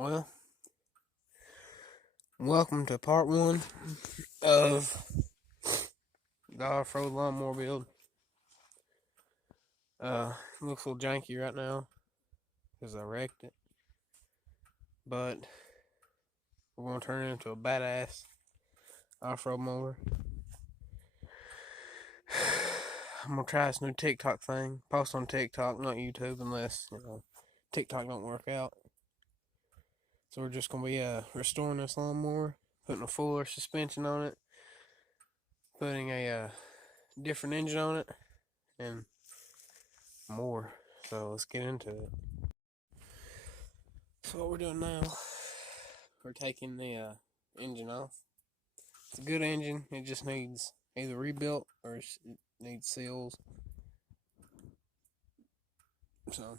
Well, welcome to part one of the off-road lawnmower build. Looks a little janky right now because I wrecked it, but we're gonna turn it into a badass off-road mower. I'm gonna try this new TikTok thing. Post on TikTok, not YouTube, unless TikTok don't work out. So we're just gonna be restoring this lawnmower, putting a fuller suspension on it, putting a different engine on it, and more. So let's get into it. So what we're doing now, we're taking the engine off. It's a good engine. It just needs either rebuilt or it needs seals. So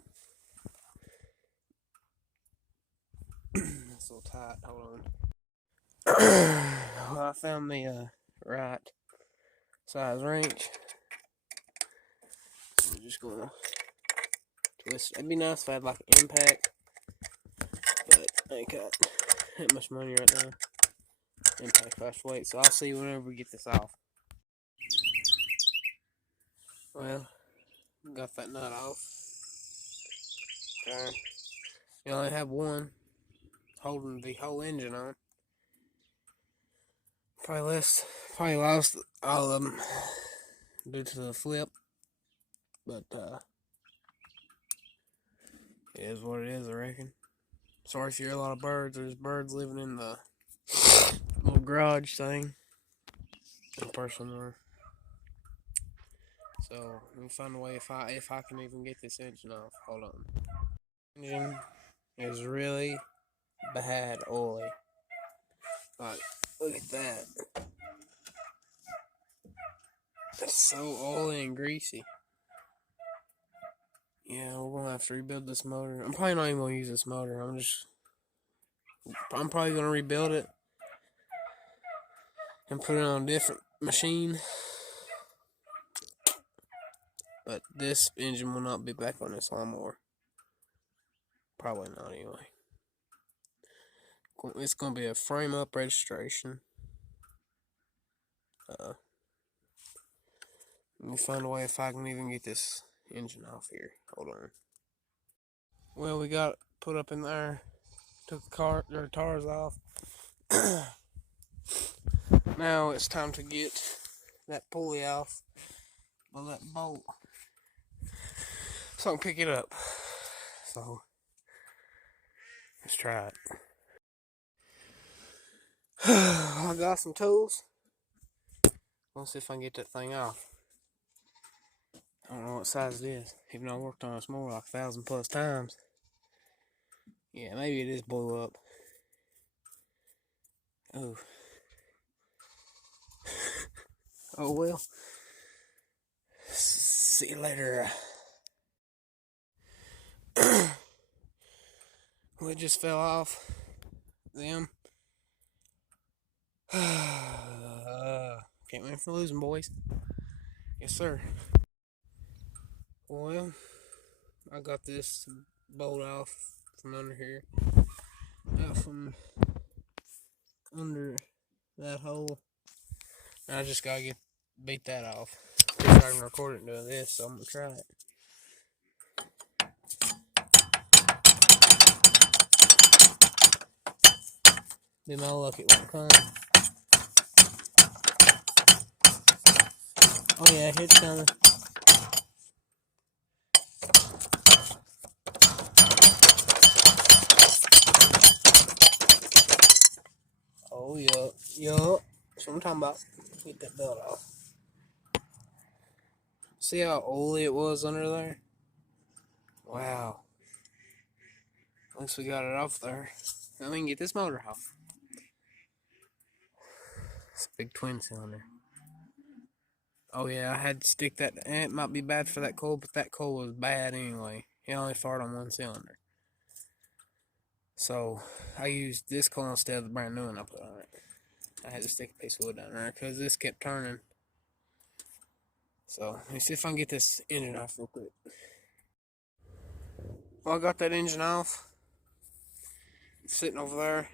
it's a little tight. Hold on. Well, I found the right size wrench. So we're just gonna twist. It'd be nice if I had like an impact, but I ain't got that much money right now. Impact fast weight. So I'll see whenever we get this off. Well, got that nut off. Okay. You only have one holding the whole engine on. Probably lost all of them due to the flip, but it is what it is, I reckon. Sorry if you hear a lot of birds. There's birds living in the little garage thing in the person there. So we'll find a way if I can even get this engine off. Hold on. Engine is really bad oily. Like, look at that. It's so oily and greasy. Yeah, we're gonna have to rebuild this motor. I'm probably not even gonna use this motor. I'm probably gonna rebuild it and put it on a different machine. But this engine will not be back on this lawnmower. Probably not anyway. It's gonna be a frame up registration. Let me find a way if I can even get this engine off here. Hold on. Well, we got it put up in there. Took the tires off. Now it's time to get that pulley off of that bolt so I can pick it up. So let's try it. I got some tools. Let's see if I can get that thing off. I don't know what size it is, even though I worked on this mower like 1,000+ times. Yeah, maybe it is blew up. Oh. Oh well. See you later. Well, it just fell off them. Can't win for losing, boys. Yes, sir. Well, I got this bolt off from under here. Out from under that hole. I just gotta beat that off. See if I can record it doing this, so I'm gonna try it. Be my luck, it won't come. Oh yeah, it's coming. Oh yup. That's what I'm talking about. Get that belt off. See how oily it was under there? Wow. At least we got it off there. Now we can get this motor off. It's a big twin cylinder. Oh yeah, I had to stick that. It might be bad for that coil, but that coil was bad anyway. It only fired on one cylinder. So I used this coil instead of the brand new one I put on it. I had to stick a piece of wood down there because this kept turning. So let me see if I can get this engine off real quick. Well, I got that engine off. sitting over there.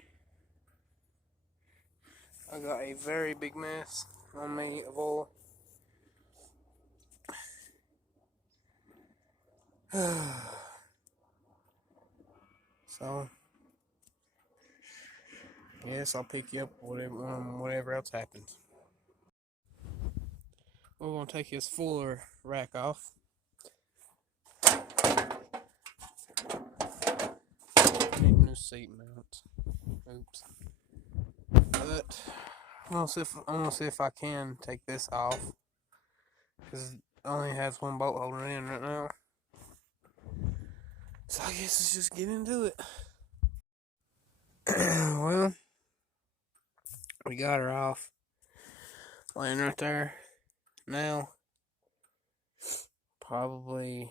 I got a very big mess on me of oil. So, yes, I'll pick you up whatever else happens. We're going to take his fuller rack off. Need new seat mounts. Oops. But I'm gonna see if I can take this off, because it only has one bolt holding it in right now. So I guess let's just get into it. Well, we got her off, laying right there. Now, probably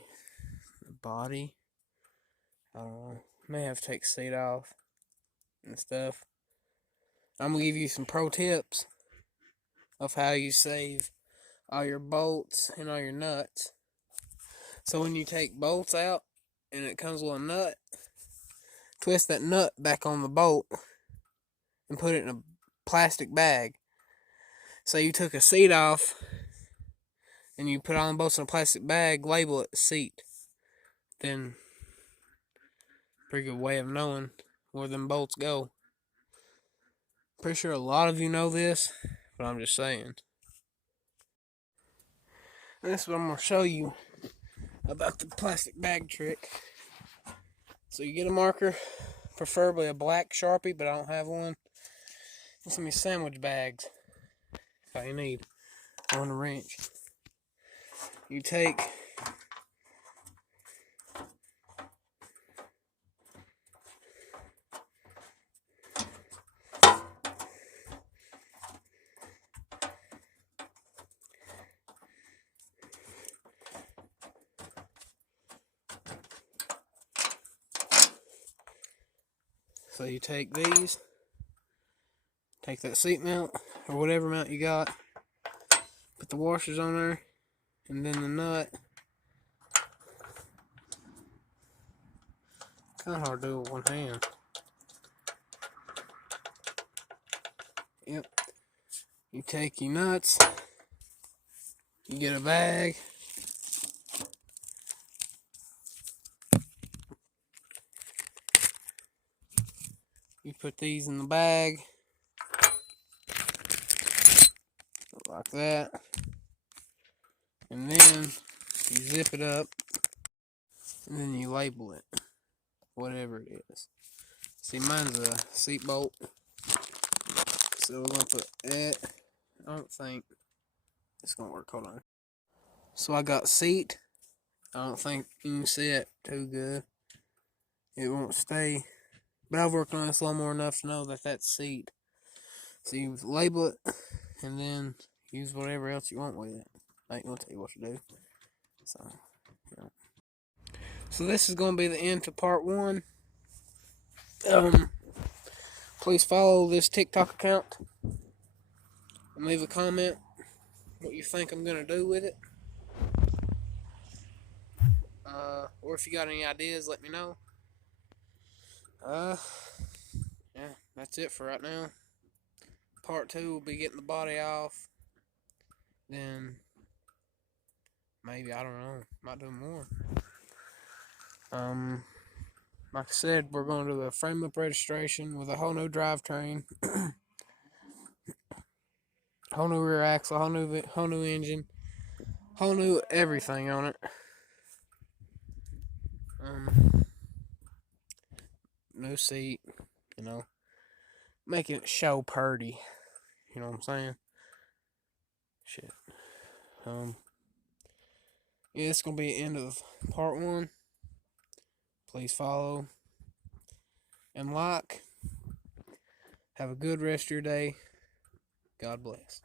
the body. I don't know. May have to take the seat off and stuff. I'm gonna give you some pro tips of how you save all your bolts and all your nuts. So when you take bolts out and it comes with a nut, twist that nut back on the bolt and put it in a plastic bag. So you took a seat off and you put all the bolts in a plastic bag, label it seat. Then, pretty good way of knowing where them bolts go. Pretty sure a lot of you know this, but I'm just saying. And this is what I'm going to show you about the plastic bag trick. So you get a marker, preferably a black Sharpie, but I don't have one. And some of these sandwich bags. That's all you need on a wrench. You take these, take that seat mount, or whatever mount you got, put the washers on there, and then the nut. Kind of hard to do with one hand. Yep. You take your nuts, you get a bag, you put these in the bag, like that, and then you zip it up, and then you label it, whatever it is. See, mine's a seat bolt, so we're going to put it. I don't think it's going to work. Hold on. So I got seat. I don't think you can see it too good. It won't stay. But I've worked on this lawnmower enough to know that that's seat. So you label it, and then use whatever else you want with it. I ain't going to tell you what to do. So, yeah. So this is going to be the end to part 1. Please follow this TikTok account and leave a comment what you think I'm going to do with it. Or if you got any ideas, let me know. Yeah, that's it for right now. Part 2 will be getting the body off. Then, maybe, I don't know, might do more. Like I said, we're going to do a frame-up registration with a whole new drivetrain. Whole new rear axle, whole new engine, whole new everything on it. New seat, you know, making it show purty. You know what I'm saying? Shit. Yeah, it's gonna be the end of part 1. Please follow and like. Have a good rest of your day. God bless.